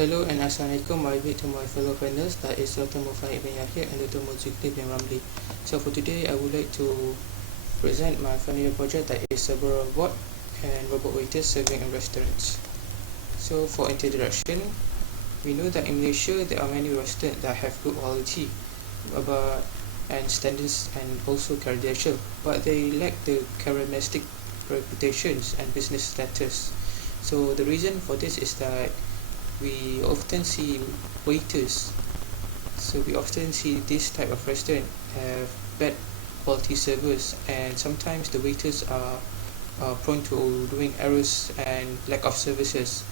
Hello and Assalamualaikum, warahmatullahi to my fellow friends. That is Dr. Mufaid bin Yahya and Dr. Muzikli bin Ramli. So for today, I would like to present my final year project that is server robot and robot waiters serving in restaurants. So for introduction, we know that in Malaysia there are many restaurants that have good quality and standards and also credential, but they lack the charismatic reputations and business status. So the reason for this is that we often see waiters, we often see this type of restaurant have bad quality service, and sometimes the waiters are prone to doing errors and lack of services.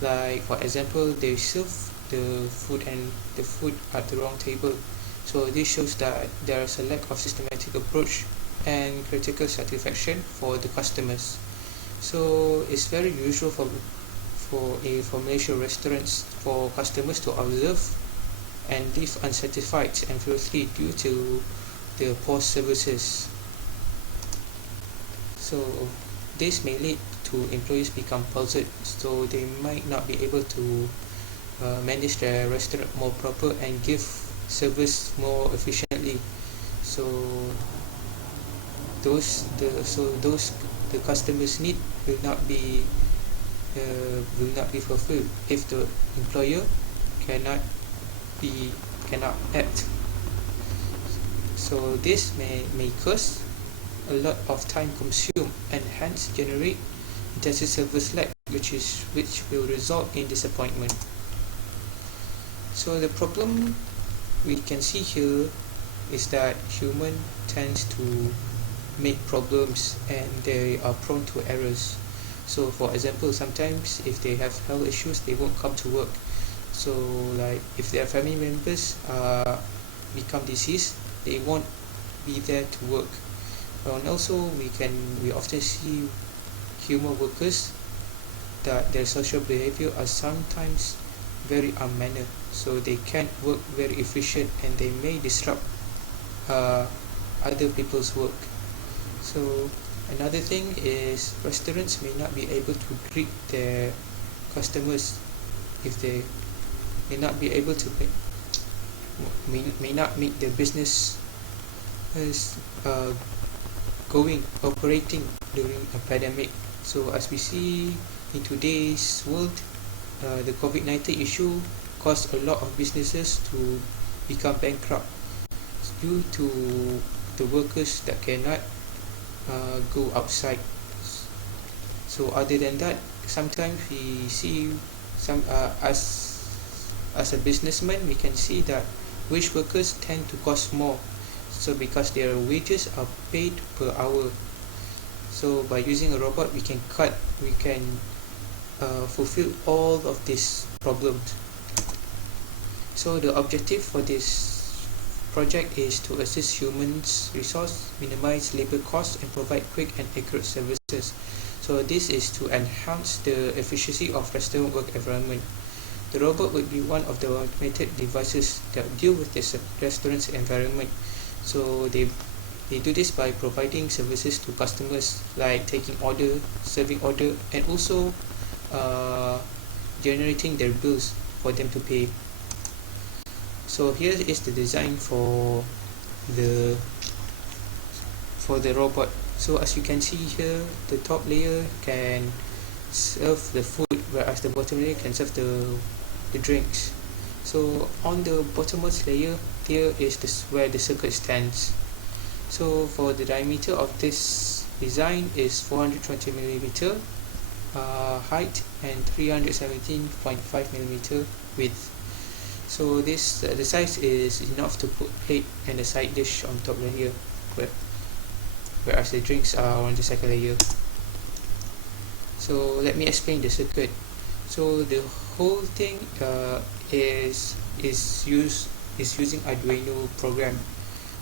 Like for example, they serve the food at the wrong table. So this shows that there is a lack of systematic approach and critical satisfaction for the customers. So it's very usual for Malaysian restaurants for customers to observe and leave unsatisfied and filthy due to the poor services. So this may lead to employees become palsied, so they might not be able to manage their restaurant more proper and give service more efficiently. So the customers' need will not be fulfilled if the employer cannot act. So this may cause a lot of time consumed and hence generate intensive service lag, which will result in disappointment. So the problem we can see here is that human tends to make problems and they are prone to errors. So for example, sometimes if they have health issues, they won't come to work. So like if their family members become diseased, they won't be there to work. And also we often see human workers that their social behavior are sometimes very unmannered, so they can't work very efficient and they may disrupt other people's work. So another thing is restaurants may not be able to greet their customers if they may not be able to may not make their business operating during a pandemic. So as we see in today's world, the COVID-19 issue caused a lot of businesses to become bankrupt due to the workers that cannot go outside. So other than that, sometimes we see as a businessman, we can see that wage workers tend to cost more, so because their wages are paid per hour. So by using a robot, we can fulfill all of these problems. So the objective for this project is to assist humans resource, minimize labor costs and provide quick and accurate services. So this is to enhance the efficiency of restaurant work environment. The robot would be one of the automated devices that deal with this restaurant's environment. So they do this by providing services to customers like taking order, serving order, and also generating their bills for them to pay. So here is the design for the robot. So as you can see here, the top layer can serve the food, whereas the bottom layer can serve the drinks. So on the bottommost layer, there is where the circuit stands. So for the diameter of this design is 420mm height and 317.5mm width. So the size is enough to put plate and a side dish on top layer, whereas the drinks are on the second layer. So let me explain the circuit. So the whole thing is using Arduino program.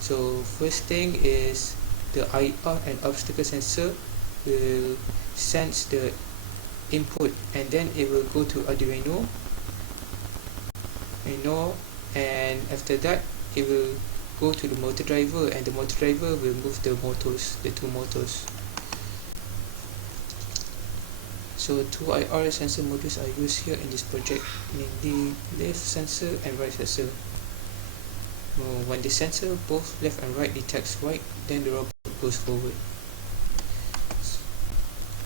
So first thing is the IR and obstacle sensor will sense the input, and then it will go to Arduino, and after that it will go to the motor driver, and the motor driver will move the two motors. So two IR sensor modules are used here in this project, namely left sensor and right sensor. When the sensor both left and right detects white, then the robot goes forward.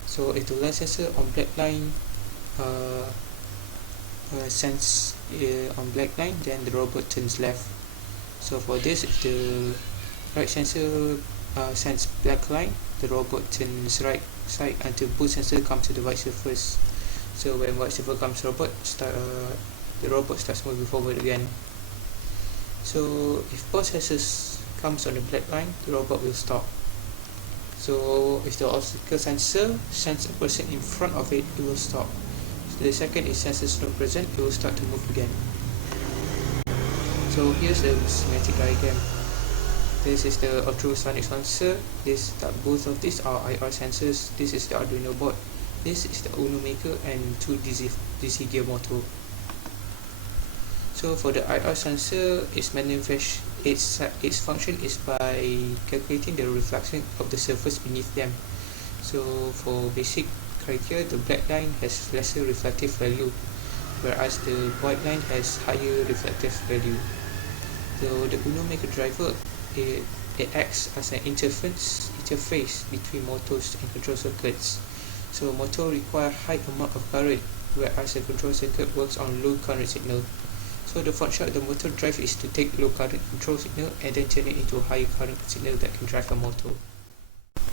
So if the line sensor on black line sense on black line, then the robot turns left. So for this, if the right sensor sense black line, the robot turns right side until both sensors come to the white surface. So when white surface comes, the robot starts moving forward again. So if both sensors comes on the black line, the robot will stop. So if the obstacle sensor sends a person in front of it, it will stop. So the second is sensors not present, it will start to move again. So here's the schematic diagram. This is the ultrasonic sensor. Both of these are IR sensors. This is the Arduino board. This is the Uno maker and two DC gear motor. So for the IR sensor, its function is by calculating the reflection of the surface beneath them. So for basic criteria, the black line has lesser reflective value, whereas the white line has higher reflective value. So the Uno maker driver, it acts as an interface between motors and control circuits. So motor require high amount of current, whereas the control circuit works on low current signal. So the function of the motor drive is to take low current control signal and then turn it into a high current signal that can drive a motor.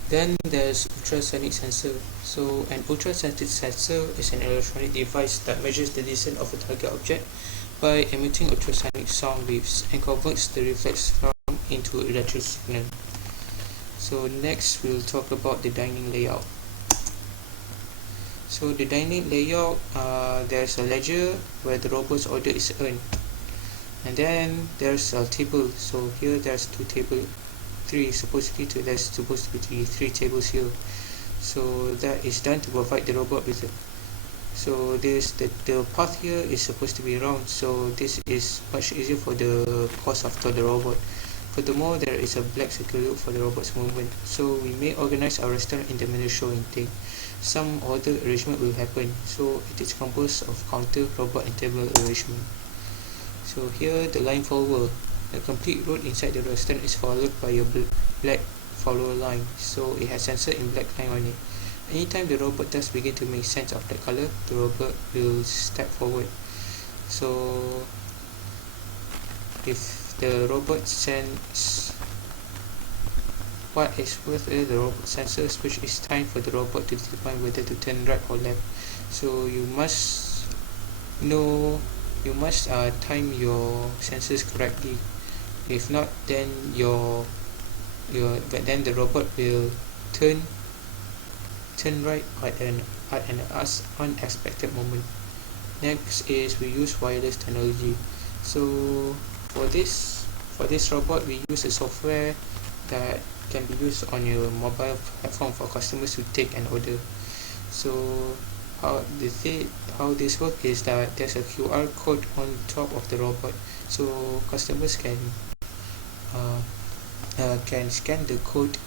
Then there's ultrasonic sensor. So an ultrasonic sensor is an electronic device that measures the distance of a target object by emitting ultrasonic sound waves and converts the reflex sound into electric signal. So next we'll talk about the dining layout. So the dining layout, there's a ledger where the robot's order is earned, and then there's a table. So here there's there's supposed to be three tables here. So that is done to provide the robot with it. So the path here is supposed to be round, so this is much easier for the course after the robot. Furthermore, there is a black circle loop for the robot's movement. So we may organize our restaurant in the manner shown in thing. Some order arrangement will happen, so it is composed of counter, robot and table arrangement. So here the line follower. The complete road inside the restaurant is followed by a black follower line, so it has sensor in black line on it. Anytime the robot does begin to make sense of that color, the robot will step forward. So if the robot senses what is worth the robot sensors, which is time for the robot to determine whether to turn right or left. So you must time your sensors correctly. If not, then then the robot will turn right at an unexpected moment. Next is we use wireless technology. So for this robot, we use a software that can be used on your mobile platform for customers to take an order. So how this works is that there's a QR code on top of the robot, so customers can scan the code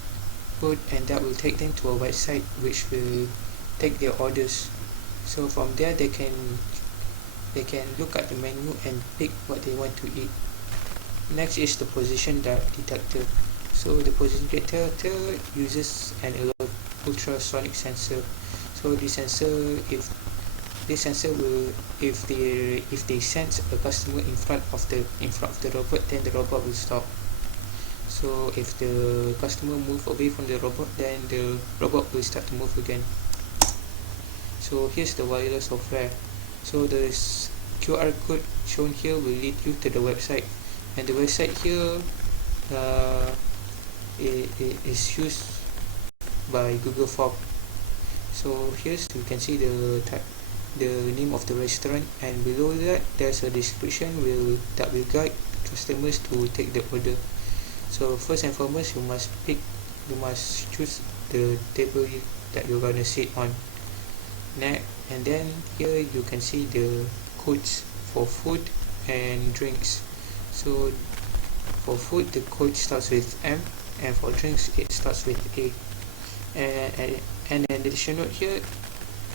and that will take them to a website which will take their orders. So from there they can look at the menu and pick what they want to eat. Next is the position detector. So the position detector uses an ultrasonic sensor. So the sensor, if they sense a customer in front of the robot, then the robot will stop. So if the customer move away from the robot, then the robot will start to move again. So here's the wireless software. So the QR code shown here will lead you to the website, and the website here is used by Google Form. So here you can see the name of the restaurant, and below that there's a description that will guide customers to take the order. So first and foremost, you must choose the table that you're gonna sit on. And then here you can see the codes for food and drinks. So for food, the code starts with M, and for drinks it starts with A. And an additional note here,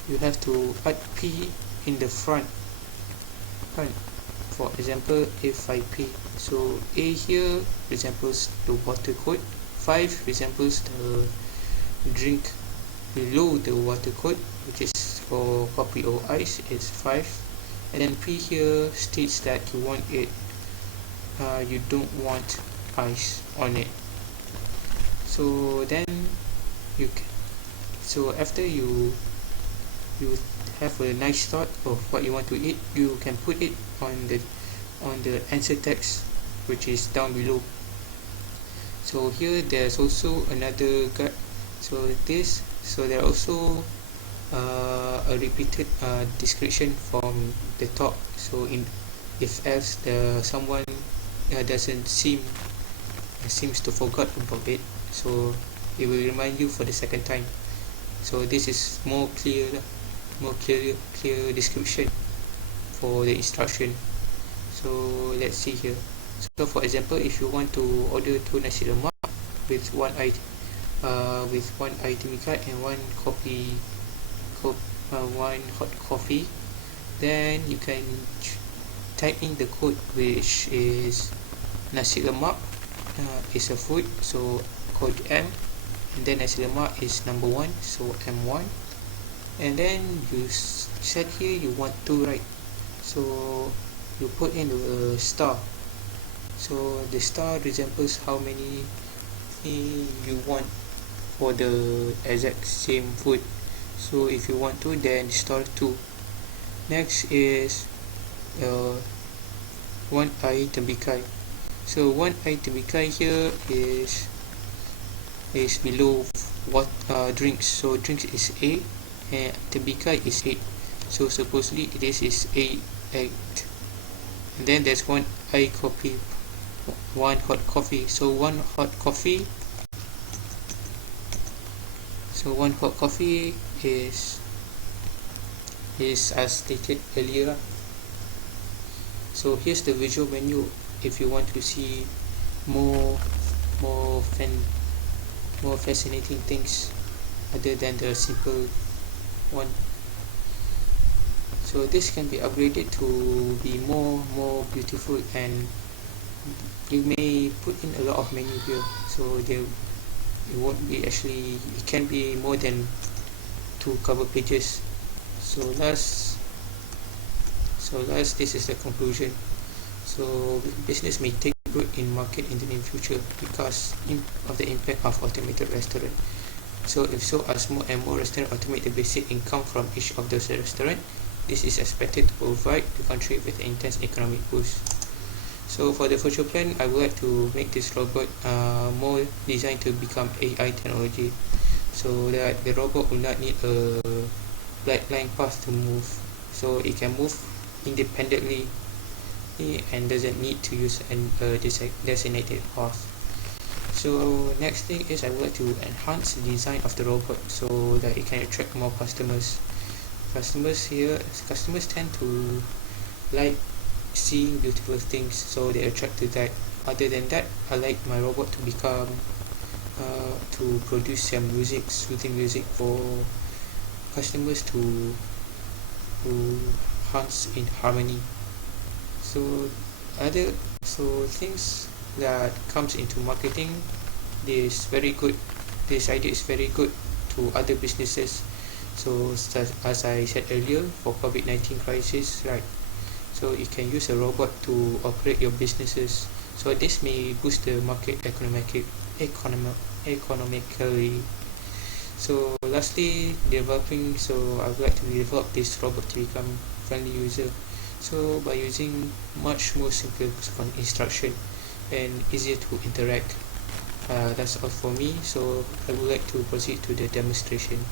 you have to add P in the front. For example, A5P. So A here resembles the water code, 5 resembles the drink below the water code, which is for coffee or ice, is 5, and then P here states that you want it, you don't want ice on it. So then you can, so after you have a nice thought of what you want to eat, you can put it on the answer text, which is down below. So here there's also another guide. So there are also a repeated description from the top. So if else someone doesn't seems to forgot about it, so it will remind you for the second time. So this is more clear description for the instruction. So let's see here. So for example, if you want to order 2 nasi lemak with one item card and one hot coffee, then you can type in the code, which is nasi lemak is a food, so code M, and then nasi lemak is number 1, so M1, and then you set here you want 2, right? So you put in a star. So the star resembles how many you want for the exact same food. So if you want 2, then star 2. Next is 1 air tembikai. So 1 air tembikai here is below what drinks. So drinks is A and tembikai is 8. So supposedly this is A8. And then there's 1 air coffee, 1 hot coffee. So 1 hot coffee. So 1 hot coffee is as stated earlier. So here's the visual menu if you want to see more fascinating things other than the simple one. So this can be upgraded to be more beautiful, and you may put in a lot of menu here. So it can be more than 2 cover pages. So last this is the conclusion. So business may take root in market in the near future because of the impact of automated restaurant. So if so as more and more restaurants automate the basic income from each of those restaurants, this is expected to provide the country with an intense economic boost. So for the future plan, I would like to make this robot more designed to become AI technology, so that the robot will not need a line path to move. So it can move independently and doesn't need to use a designated path. So next thing is I would like to enhance the design of the robot so that it can attract more customers. Customers tend to like seeing beautiful things, so they attract to that. Other than that, I like my robot to become to produce some soothing music for customers to dance in harmony. So things that comes into marketing, this idea is very good to other businesses. So as I said earlier, for COVID-19 crisis, right? So you can use a robot to operate your businesses. So this may boost the market economically. So lastly, so I would like to develop this robot to become friendly user. So by using much more simple instruction and easier to interact. That's all for me. So I would like to proceed to the demonstration.